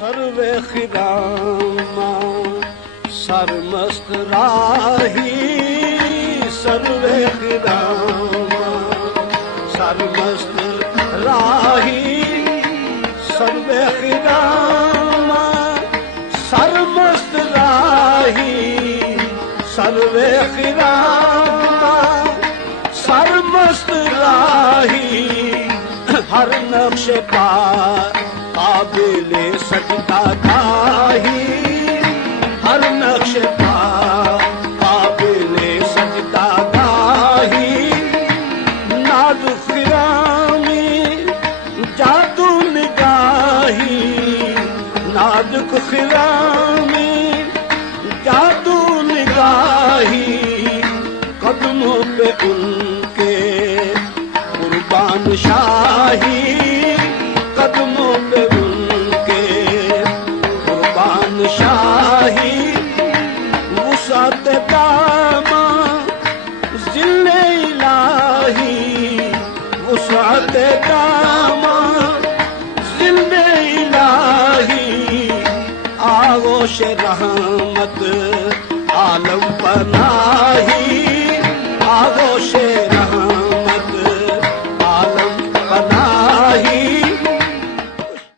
سرو خراما سرمست راہی سرو خراما سرمست راہی سرو خراما سرمست راہی سرو خراما سرمست راہی ہر نقش پا قابل سجدہ گاہی ہر نقش پا قابل سجدہ گاہی ناز خرامی جادو نگاہی نازک خرامی جادو نگاہی قدموں پہ ان کے قربان شاہی قدموں پہ ان کے قربان شاہی وسعت داماں ذل الہی وسعت داماں ذل الہی آغوش رحم